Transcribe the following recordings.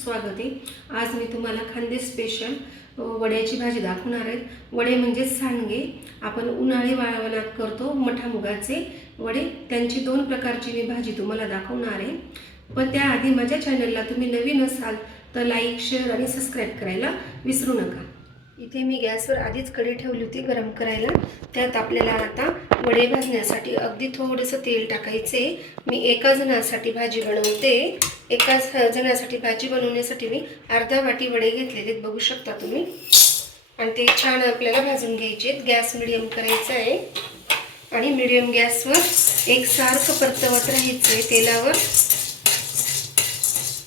स्वागत आहे। आज मी तुम्हाला खानदेश स्पेशल वड्याची भाजी दाखवणार आहे। वडे म्हणजे सांडगे। आपण उन्हाळी वाळवणात करतो मठा मुगाचे वडे, त्यांची दोन प्रकारची मी भाजी तुम्हाला दाखवणार आहे। पण त्याआधी माझ्या चॅनलला तुम्ही नवीन असाल तर लाईक, शेअर आणि सबस्क्राइब करायला विसरू नका। इथे मी गॅसवर आधीच कढई ठेवली होती गरम करायला। त्यात आपल्याला आता वडे भाजण्यासाठी अगदी थोडंसं तेल टाकायचे। मी एका जणासाठी भाजी बनवते। एका जणासाठी भाजी बनवण्यासाठी मी अर्धा वाटी वडे घेतलेले बघू शकता तुम्ही। आणि ते छान आपल्याला भाजून घ्यायचे। गॅस मीडियम करायचा आहे आणि मीडियम गॅसवर एकसारखं परतवत राहायचे तेलावर।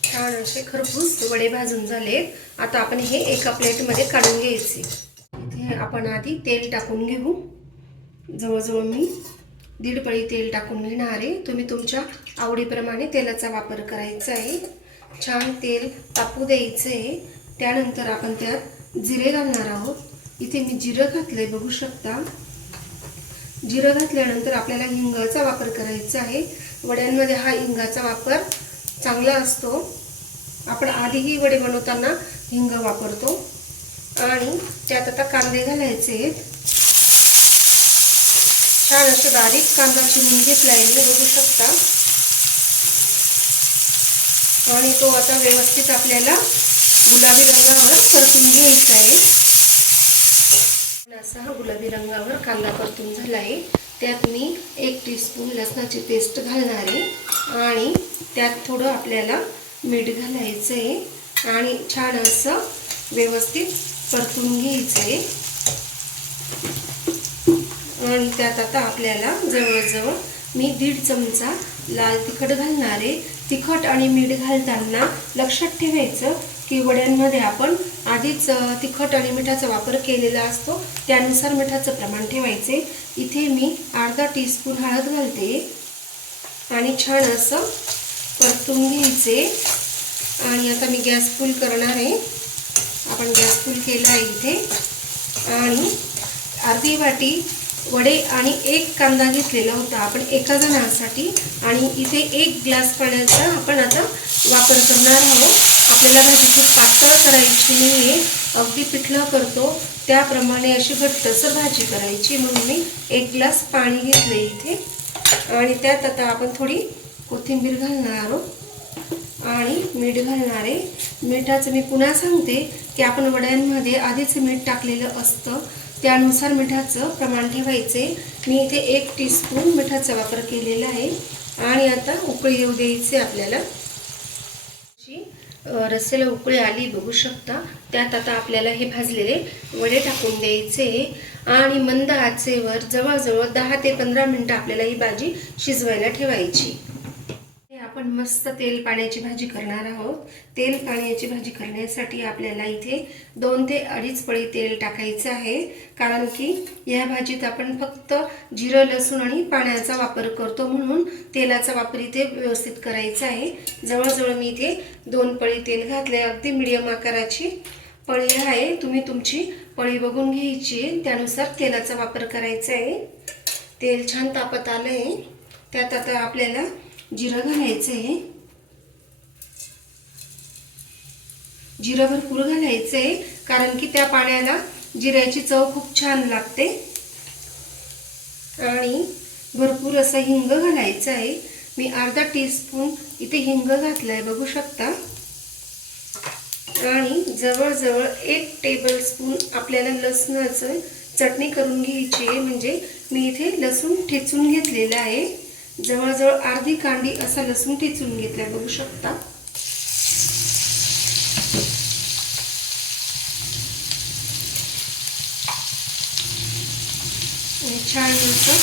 छान असे खरपूस वडे भाजून झालेत। आता आपण हे एका प्लेटमध्ये काढून घ्यायचे। इथे आपण आधी तेल टाकून घेऊ। जवळजवळ मी 1.5 पळी तेल टाकून घेणार आहे। तुम्ही तुमच्या आवडीप्रमाणे तेलाचा वापर करायचा आहे। छान तेल तापू द्यायचे। त्यानंतर आपण त्यात जिरे घालणार आहोत। इथे मी जिरं घातले बघू शकता। जिरं घातल्यानंतर आपल्याला हिंगाचा वापर करायचा आहे। वड्यांमध्ये हा हिंगाचा वापर चांगला असतो। आपण आधीही वडे बनवताना हिंग वापरतो। आणि त्यात आता कांदे घालायचे आहेत। छान असं बारीक कांदा चिरून घेतलाय मी बघू शकता। आणि तो आता व्यवस्थित आपल्याला गुलाबी रंगावर परतून घ्यायचा आहे। असा हा गुलाबी रंगावर कांदा परतून झाला आहे। त्यात मी 1 टीस्पून लसणाची पेस्ट घालणार आहे आणि त्यात थोडं आपल्याला मीठ घालायचं आहे आणि छान असं व्यवस्थित परतून घ्यायचं आहे। आणि त्यात आता आपल्याला जवळजवळ मी 1.5 चमचा लाल तिखट घालणार आहे। तिखट आणि मीठ घालताना लक्षात ठेवायचं की वड्यांमध्ये आपण आधीच तिखट आणि मिठाचा वापर केलेला असतो, त्यानुसार मिठाचं प्रमाण ठेवायचे। इथे मी अर्धा टीस्पून हळद घालते आणि छान असं परतून घ्यायचे। आणि आता मी गॅस फुल करणार आहे। आपण गॅस फुल केला आहे इथे। आणि अर्धी वाटी वडे आणि 1 कांदा घेतलेला होता आपण एका जणासाठी। आणि इथे 1 ग्लास पाण्याचा आपण आता वापर करणार आहोत। आपल्याला भाजी खूप पातळ करायची नाही आहे, अगदी पिठलं करतो त्याप्रमाणे अशी घट्टसर भाजी करायची, म्हणून मी 1 ग्लास पाणी घेतले इथे। आणि त्यात आता आपण थोडी कोथिंबीर घालणार आहोत आणि मीठ घालणार आहे। मिठाचं मी पुन्हा सांगते की आपण वड्यांमध्ये आधीच मीठ टाकलेलं असतं, त्यानुसार मिठाचं प्रमाण ठेवायचे। मी इथे 1 टीस्पून मिठाचा वापर केलेला आहे। आणि आता उकळी येऊ द्यायची आपल्याला। रस्स्याला उकळी आली बघू शकता। त्यात आता आपल्याला हे भाजलेले वडे टाकून द्यायचे आणि मंद आचेवर जवळजवळ 10 ते 15 मिनिटं आपल्याला ही भाजी शिजवायला ठेवायची। आपण मस्त तेल पाण्याची भाजी करणार आहोत। तेल पाण्याची भाजी करण्यासाठी आपल्याला इथे 2 ते 2.5 पळी तेल टाकायचं आहे, कारण की या भाजीत आपण फक्त जिरं, लसूण आणि पाण्याचा वापर करतो, म्हणून तेलाचा वापर इथे व्यवस्थित करायचा आहे। जवळजवळ मी इथे 2 पळी तेल घातले। अगदी मीडियम आकाराची पळी आहे, तुम्ही तुमची पळी बघून घ्यायची, त्यानुसार तेलाचा वापर करायचा आहे। तेल छान तापत आलंय। त्यात आता आपल्याला जिरं घालायचे। जिरं भरपूर घालायचे, कारण की त्या पाण्याला जिऱ्याची चव खूप छान लागते। आणि भरपूर असं हिंग घालायचं आहे। मी अर्धा टीस्पून इथे हिंग घातलाय बघू शकता। आणि जवळजवळ 1 टेबलस्पून आपल्याला लसणाचं चटणी करून घ्यायची आहे, म्हणजे मी इथे लसूण ठेचून घेतलेला आहे। जवळजवळ अर्धी कांडी असा लसूण ठेचून घेतलाय बघू शकता। आणि छान असं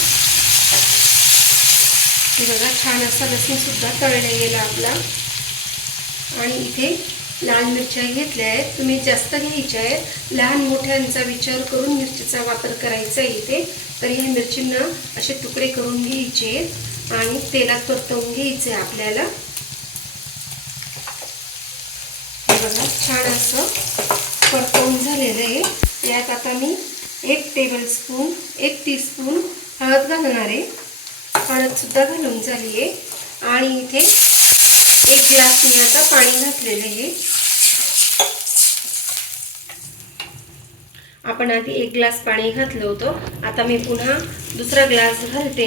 हे बघा, छान असा लसूण सुद्धा तळला गेला आपला। आणि इथे लाल मिरच्या घेतल्या आहेत, तुम्ही जास्त घ्यायच्या आहेत। लहान मोठ्यांचा विचार करून मिरचीचा वापर करायचा इथे। तर ह्या मिरचींना असे तुकडे करून घ्यायचे आणि तेलात परतवून घ्यायचे आपल्याला। बघा छान असं परतवून झालेलं आहे। यात आता मी 1 टीस्पून हळद घालणार आहे। हळद सुद्धा घालून झाली आहे। आणि इथे 1 ग्लास मी आता पाणी घातलेले आहे। आपण आधी 1 ग्लास पाणी घातलं होतं. आता मी पुन्हा दुसरा ग्लास घालते.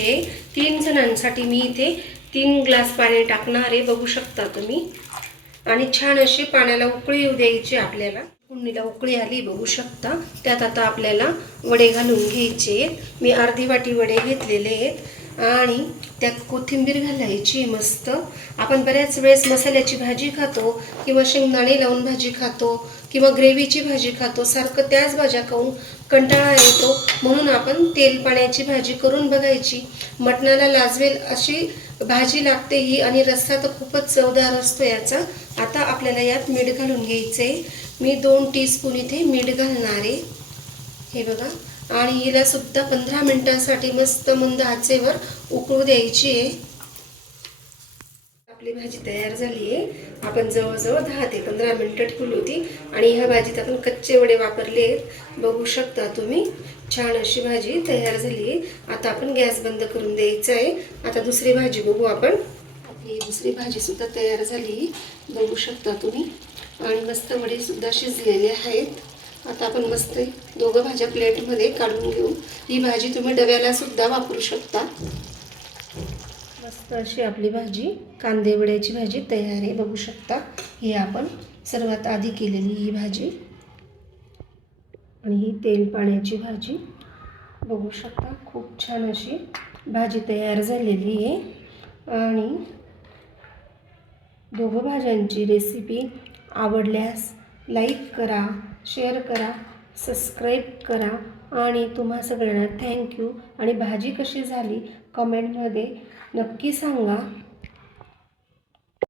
3 जणांसाठी मी इथे 3 ग्लास पाणी टाकणार आहे, बघू शकता तुम्ही. आणि छान अशी पाण्याला उकळी येऊ द्यायची आपल्याला. फोडणीला उकळी आली बघू शकता. त्यात आता आपल्याला वडे घालून घ्यायचे. मी अर्धी वाटी वडे घेतलेले आहेत आणि त्यात कोथिंबीर घालायची मस्त. आपण बऱ्याच वेळेस मसाल्याची भाजी खातो किंवा शेंगदाणे लावून भाजी खातो किंवा ग्रेव्हीची भाजी खातो, सारखं त्याच भाज्या खाऊन कंटाळा येतो. म्हणून आपण तेल पाण्याची भाजी करून बघायची. मटणाला लाजवेल अशी भाजी लागते ही, आणि रस्सा तर खूपच चवदार असतो याचा. आता आपल्याला यात मीठ घालून घ्यायचे. मी 2 टीस्पून इथे मीठ घालणार आहे, हे बघा. आणि हिला सुद्धा 15 मिनिटांसाठी मस्त मंद आचेवर उकळू द्यायची आहे. आपली भाजी तयार झाली आहे. आपण जवळजवळ 10 ते 15 मिनिटं ठेवली होती आणि ह्या भाजीत आपण कच्चे वडे वापरले आहेत, बघू शकता तुम्ही. छान अशी भाजी तयार झाली आहे. आता आपण गॅस बंद करून द्यायचा आहे. आता दुसरी भाजी बघू आपण. आपली दुसरी भाजी सुद्धा तयार झाली, बघू शकता तुम्ही. आणि मस्त वडे सुद्धा शिजलेले आहेत. आता आपण मस्त दोघं भाज्या प्लेटमध्ये काढून घेऊ. ही भाजी तुम्ही डब्याला सुद्धा वापरू शकता. मस्त अशी आपली भाजी, कांदे वड्याची भाजी तयार आहे, बघू शकता. ही आपण सर्वात आधी केलेली ही भाजी, आणि ही तेल पाण्याची भाजी, बघू शकता. खूप छान अशी भाजी तयार झालेली आहे. आणि दोघं भाज्यांची रेसिपी आवडल्यास लाईक करा, शेअर करा, सबस्क्राईब करा. आणि तुम्हा सगळ्यांना थँक्यू. आणि भाजी कशी झाली कमेंटमध्ये नक्की सांगा.